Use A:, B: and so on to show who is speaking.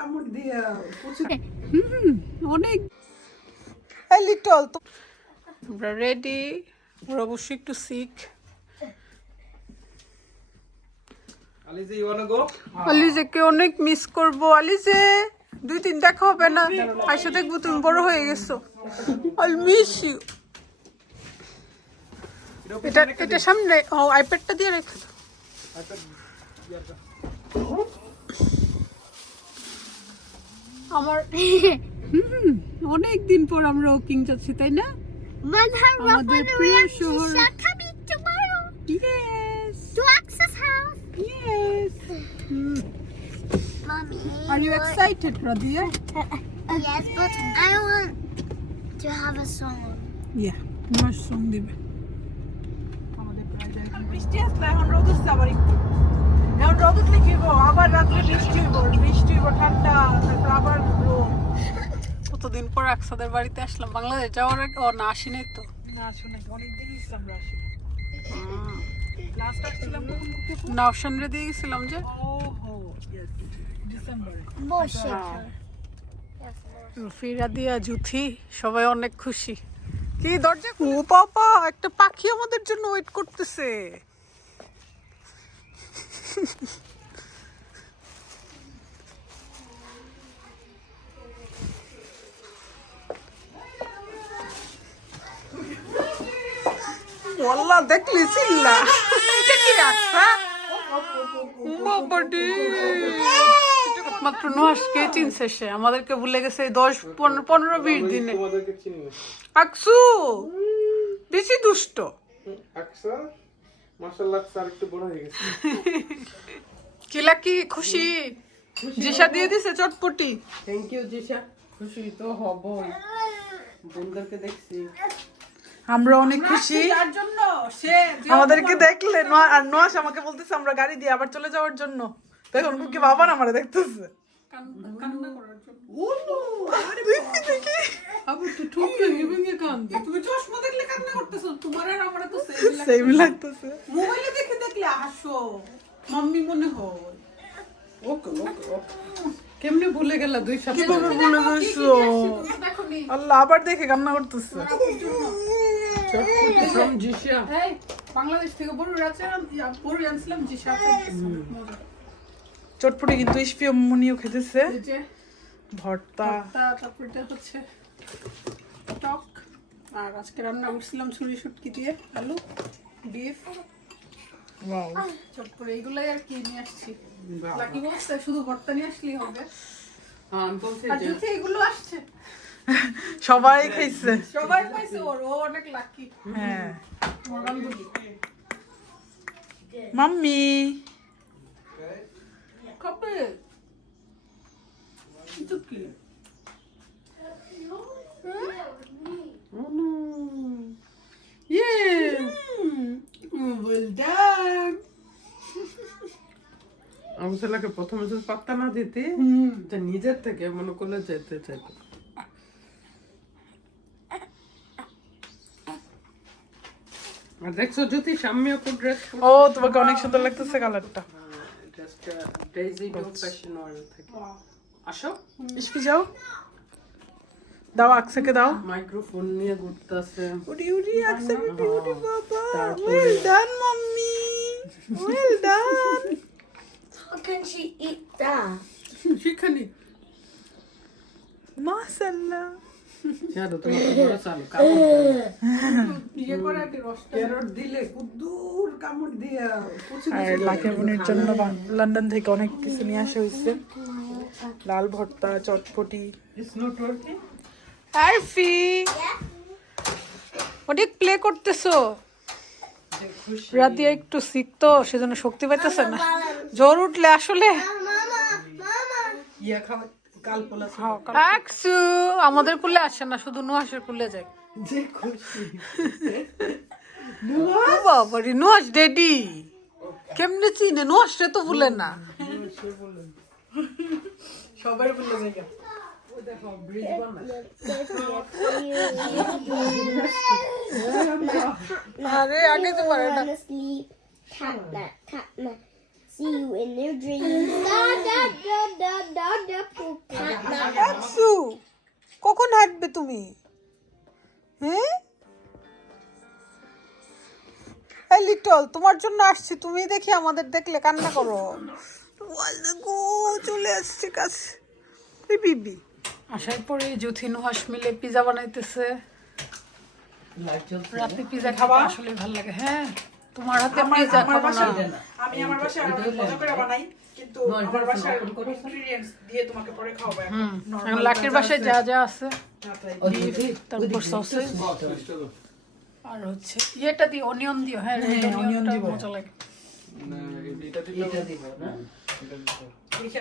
A: কামড় দিয়ে প্রচুর
B: অনেক। এই লিটল তো আমরা রেডি ওরা অবশ্যই একটু
C: go?
B: আলিজেকে অনেক মিস করব। আলিজে দুই তিন দেখা হবে না। আইসা দেখব তুমি বড় হয়ে গেছো। আই মিস ইউ এটা এটা সামনে ও আইপ্যাডটা দিয়ে রেখে দাও। আমার অনেক দিন পর আমরা ওকিং যাচ্ছি তাই না? আমাদের প্রিয় শহর। Yes
D: to Axel's house.
B: Yes
D: Mommy.
B: Are you excited Radia
D: Yes, but I want to have a song.
B: Yeah তোমার সং দিবে আমাদের প্রায় বৃষ্টি আসলে এখন রোদ আবার একটু। এখন রোদ উঠলে কি আবার রাত্রে বৃষ্টি হইব বৃষ্টি হইব ঠান্ডা তারপর আবার রোদ কতদিন পর একসাথে বাড়িতে আসলাম? বাংলাদেশ যাওয়ার আগে? ও না আসি নাই তো।
A: না শুনে অনেকদিন আমরা আসি লাস্ট আসছিলাম
B: দিয়ে গেছিলাম যে।
A: ও হো ইয়েস ডিসেম্বরে
D: Bullshit.
B: ফিরা দিয়া জুথি সবাই অনেক খুশি। কি দরজা ও বাবা একটা পাখি আমাদের জন্য ওয়েট করতেছে। ওয়াল্লাহ দেখলি চিল্লা? এটা কি রাখছা বাবাডি একমাত্র নুহাসকে চিনছে সে? আমাদেরকে ভুলে গেছে দশ পনেরো পনেরো বিশ দিনে। আকসু! বেশি দুষ্ট।
C: আকসা? মাশাআল্লাহ স্যার একটু বড় হয়ে গেছে।
B: কিলা কি খুশি? জিসা দিয়ে দিছে চটপটি।
A: Thank you জিশা। খুশি তো হবই। বন্ধুদেরকে দেখছি।
B: আমরা অনেক খুশি।
A: তার জন্য। সে
B: আমাদেরকে দেখলে নোয়া- আর নোয়াস আমাকে বলতেছে আমরা গাড়ি দিয়ে আবার চলে যাওয়ার জন্য। দেখুন কি বাবা না আমারে দেখতেছে।
A: আবু তুই ঠুক ভেঙে ভেঙে কান্দে তুমি চশমা দেখলে কান্না করতেছো তোমার আর আমার তো সেম
B: সেম লাগতেছে
A: মোবাইলে দেখে দেখলে হাসো মাম্মি মনে হয় ওকে ওকে ওকে কেমনে ভুলে গেল দুই সপ্তাহ
B: ভুলে গেছো আল্লাহ আবার দেখে কান্না করতেছে বাংলাদেশ থেকে বড় রাতে বড় আনছিলাম জি সাথে চটপটি কিন্তু ইসপিও মুনিও খেতেছে। ভর্তা।
A: হচ্ছে টক। আর আজকে রান্না করছিলাম ছুরি শুটকি দিয়ে আলু বিফ। চটপটি এইগুলাই আর কি নিয়ে আসছি। বাকি বলতে শুধু ভর্তা নিয়ে আসলেই হবে। আর যদি এগুলো আসছে?
B: সবাই খাইছে।
A: সবাই পাইছে ওর ও অনেক লাকি
B: হ্যাঁ। মাম্মি।
A: কিন্তু কি
B: ইয়ে
E: আমি ছেলেকে প্রথমে যদি পাত্তা না দিতি যে নিজের থেকে মনে করলে যেতে চাইতো আর দেখছ যদি সাম্য আপু ড্রেস
B: ও তোমাকে অনেক সুন্দর লাগতেছে কালারটা
E: ড্রেসটা ডেইজি ডো ফ্যাশন অয়েল থেকে আসো।
B: ইসপি যাও। দাও আকসাকে দাও।
E: মাইক্রোফোন নিয়ে ঘুরতেছে।
B: উড়ি উড়ি আকসা উড়ি উড়ি বাবা। Well done mummy well done
D: How can she eat that?
E: শিখানি।
B: মাশাআল্লাহ।
E: জানো তোমার বড় চালু কাপড়
A: ইয়ে করে
E: দিলে কুদুর কামড় দিয়া।
B: আর লাখের বোনের জন্য লন্ডন থেকে অনেক কিছু নিয়ে আসা হয়েছে। লাল ভর্তা চটপটি। আরফি অনেক প্লে করতেছো। রাতিয়া একটু শিখতো সেজন্য শক্তি পাইতেছে না। জ্বর উঠলে আসলে?
E: ইয়া
B: আকসু। আমাদের কুলে আসে না শুধু নুহাসের কুলে যায়। বাবা নুহাস ডেডি কেমনে চিনে? নুহাসরে তো ভুলে না।
A: সবাই বলে জায়গা
E: ওই দেখো ব্রিজ বানায়
B: আরে আগে তো পারে না
D: Wanna sleep? Cat nap, cat nap. see you in your dreams. Da da da da da da poop.
A: কখন হাঁটবে তুমি হ্যাঁ লিটল তোমার জন্য আসছি তুমি দেখি আমাদের দেখলে কান্না করো গো চলে আসছে কাছে বিবি।
B: আসার পরে মিলে পিজা বানাইতেছে। রাতে পিজা খাওয়া আসলে ভালো লাগে। হ্যাঁ তোমার হাতে পিজা খাব না।
A: আমি আমার বাসায় মজা করে বানাই কিন্তু আমার বাসায় ইনগ্রেডিয়েন্টস দিয়ে তোমাকে পরে খাওয়াবো এখন।
B: এখন বাসায় যা যা আছে।
C: দিদি
B: তারপর আর হচ্ছে ইয়েটা দিও অনিয়ন দিও। হ্যাঁ অনিয়ন দিব। মজা লাগে।
E: এটা দিলে
C: না? Ich